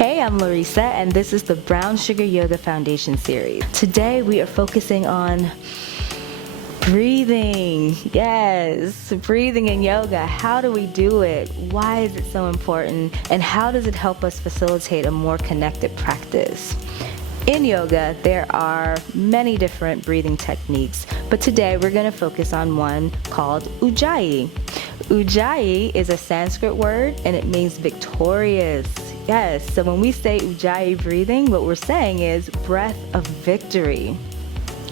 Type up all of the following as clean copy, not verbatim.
Hey, I'm Larissa, and this is the Brown Sugar Yoga Foundation series. Today we are focusing on breathing. Yes, breathing in yoga. How do we do it? Why is it so important? And how does it help us facilitate a more connected practice? In yoga, there are many different breathing techniques, but today we're going to focus on one called Ujjayi. Ujjayi is a Sanskrit word and it means victorious. Yes, so when we say Ujjayi breathing, what we're saying is breath of victory.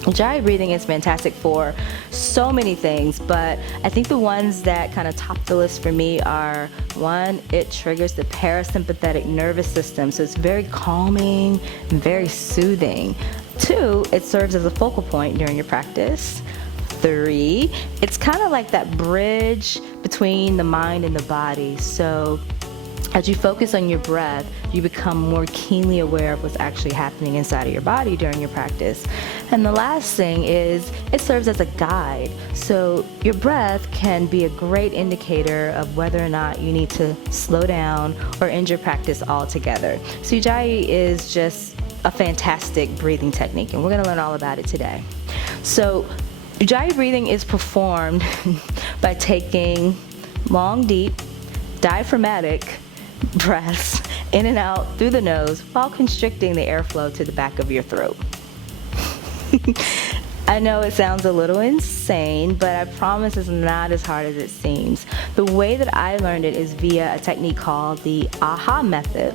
Ujjayi breathing is fantastic for so many things, but I think the ones that kind of top the list for me are, one, it triggers the parasympathetic nervous system, so it's very calming and very soothing. Two, it serves as a focal point during your practice. Three, it's kind of like that bridge between the mind and the body. So as you focus on your breath, you become more keenly aware of what's actually happening inside of your body during your practice. And the last thing is it serves as a guide. So your breath can be a great indicator of whether or not you need to slow down or end your practice altogether. So Ujjayi is just a fantastic breathing technique, and we're going to learn all about it today. So Ujjayi breathing is performed by taking long, deep, diaphragmatic breaths in and out through the nose while constricting the airflow to the back of your throat. I know it sounds a little insane, but I promise it's not as hard as it seems. The way that I learned it is via a technique called the AHA method.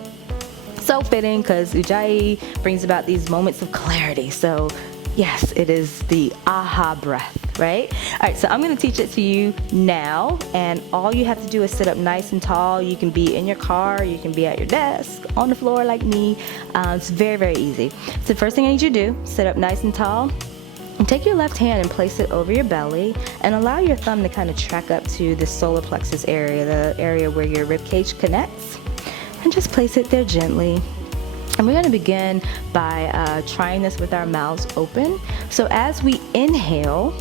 So fitting because Ujjayi brings about these moments of clarity. So yes, it is the AHA breath, right? All right, so I'm going to teach it to you now, and all you have to do is sit up nice and tall. You can be in your car, you can be at your desk, on the floor like me. It's very, very easy. So the first thing I need you to do, sit up nice and tall, and take your left hand and place it over your belly, and allow your thumb to kind of track up to the solar plexus area, the area where your rib cage connects, and just place it there gently. And we're going to begin by trying this with our mouths open. So as we inhale,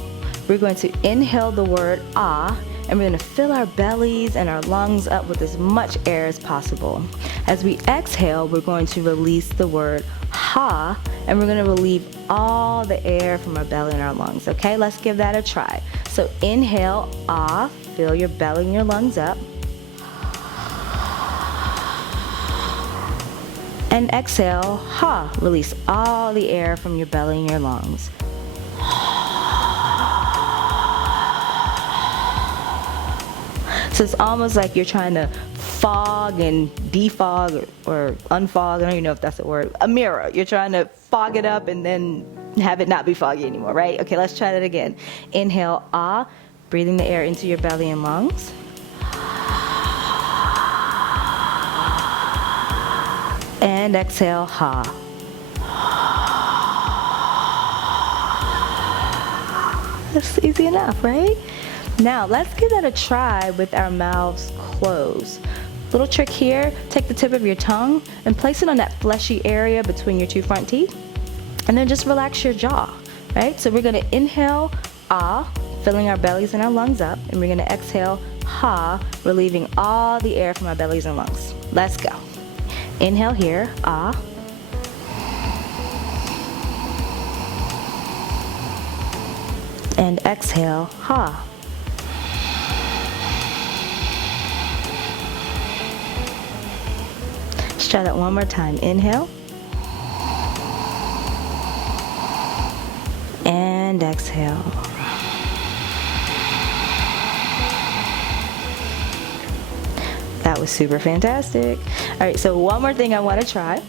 we're going to inhale the word ah, and we're going to fill our bellies and our lungs up with as much air as possible. As we exhale, we're going to release the word ha, and we're going to relieve all the air from our belly and our lungs. Okay, let's give that a try. So inhale ah, fill your belly and your lungs up. And exhale, ha, release all the air from your belly and your lungs. So it's almost like you're trying to fog and defog or unfog, I don't even know if that's a word, a mirror. You're trying to fog it up and then have it not be foggy anymore, right? Okay, let's try that again. Inhale, ah, breathing the air into your belly and lungs. And exhale, ha. That's easy enough, right? Now, let's give that a try with our mouths closed. Little trick here, take the tip of your tongue and place it on that fleshy area between your two front teeth. And then just relax your jaw, right? So we're gonna inhale, ah, filling our bellies and our lungs up. And we're gonna exhale, ha, relieving all the air from our bellies and lungs. Let's go. Inhale here, ah. And exhale, ha. Let's try that one more time. Inhale. And exhale. That was super fantastic. All right, so one more thing I want to try.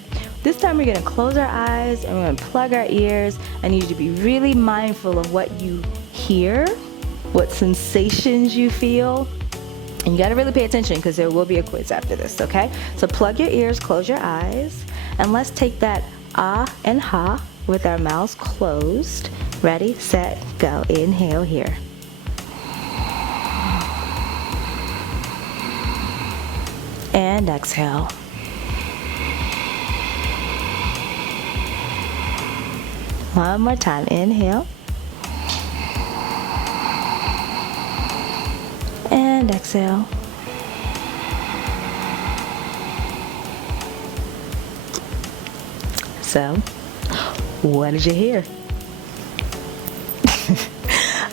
This time we're going to close our eyes and we're going to plug our ears. I need you to be really mindful of what you hear, what sensations you feel. And you got to really pay attention because there will be a quiz after this, okay? So plug your ears, close your eyes, and let's take that ah and ha with our mouths closed. Ready, set, go. Inhale here. And exhale. One more time. Inhale. And exhale. So, what did you hear?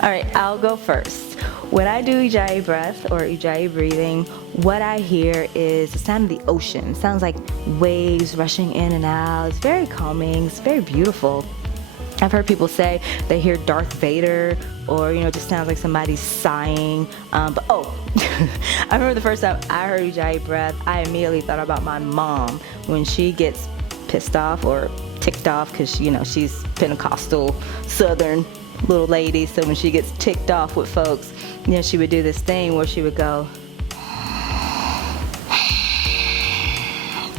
All right, I'll go first. When I do Ujjayi Breath or Ujjayi Breathing, what I hear is the sound of the ocean. It sounds like waves rushing in and out. It's very calming. It's very beautiful. I've heard people say they hear Darth Vader, or it just sounds like somebody's sighing. I remember the first time I heard Ujjayi Breath, I immediately thought about my mom when she gets pissed off or ticked off, because she's Pentecostal Southern little lady. So when she gets ticked off with folks, she would do this thing where she would go,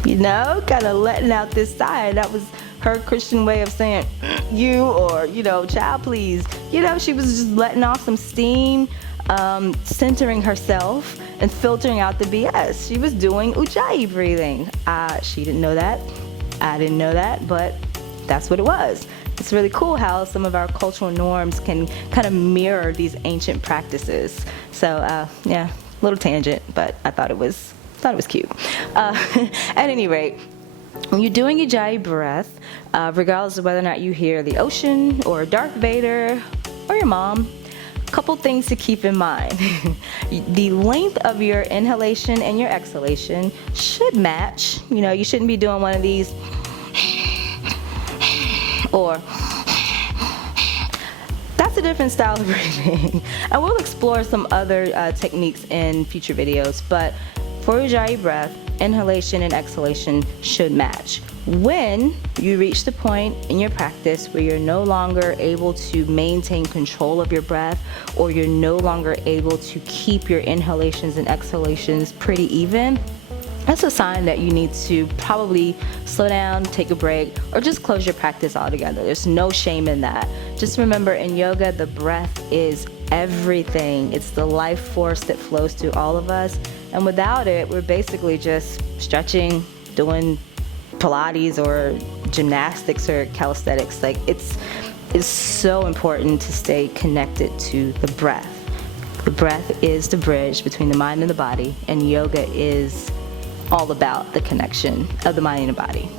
kind of letting out this sigh. And that was her Christian way of saying you, or child please. She was just letting off some steam, centering herself and filtering out the BS. She was doing Ujjayi breathing. She didn't know that. I didn't know that, but that's what it was. It's really cool how some of our cultural norms can kind of mirror these ancient practices. So little tangent, but I thought it was cute. At any rate, when you're doing Ujjayi Breath, regardless of whether or not you hear the ocean or Darth Vader or your mom, a couple things to keep in mind. The length of your inhalation and your exhalation should match. You shouldn't be doing one of these or that's a different style of breathing. And we'll explore some other techniques in future videos, but for Ujjayi Breath, inhalation and exhalation should match. When you reach the point in your practice where you're no longer able to maintain control of your breath, or you're no longer able to keep your inhalations and exhalations pretty even, that's a sign that you need to probably slow down, take a break, or just close your practice altogether. There's no shame in that. Just remember, in yoga, the breath is everything. It's the life force that flows through all of us. And without it, we're basically just stretching, doing Pilates or gymnastics or calisthenics. It's so important to stay connected to the breath. The breath is the bridge between the mind and the body, and yoga is all about the connection of the mind and the body.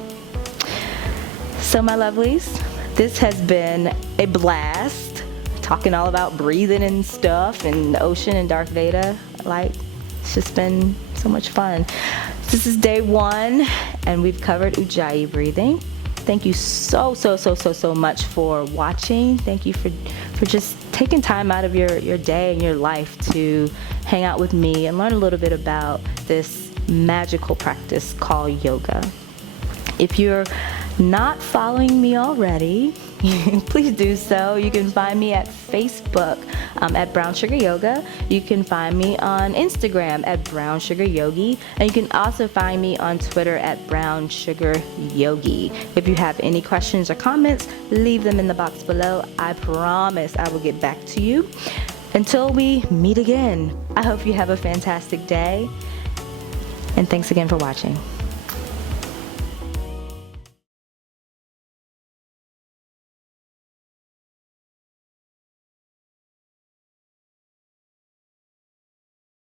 So my lovelies, this has been a blast, talking all about breathing and stuff and the ocean and Darth Vader. It's just been so much fun. This is day 1, and we've covered Ujjayi breathing. Thank you so much for watching. Thank you for just taking time out of your day and your life to hang out with me and learn a little bit about this magical practice called yoga. If you're not following me already, please do so. You can find me at Facebook at Brown Sugar Yoga. You can find me on Instagram at Brown Sugar Yogi, and you can also find me on Twitter at Brown Sugar Yogi. If you have any questions or comments, leave them in the box below. I promise I will get back to you. Until we meet again, I hope you have a fantastic day, and thanks again for watching.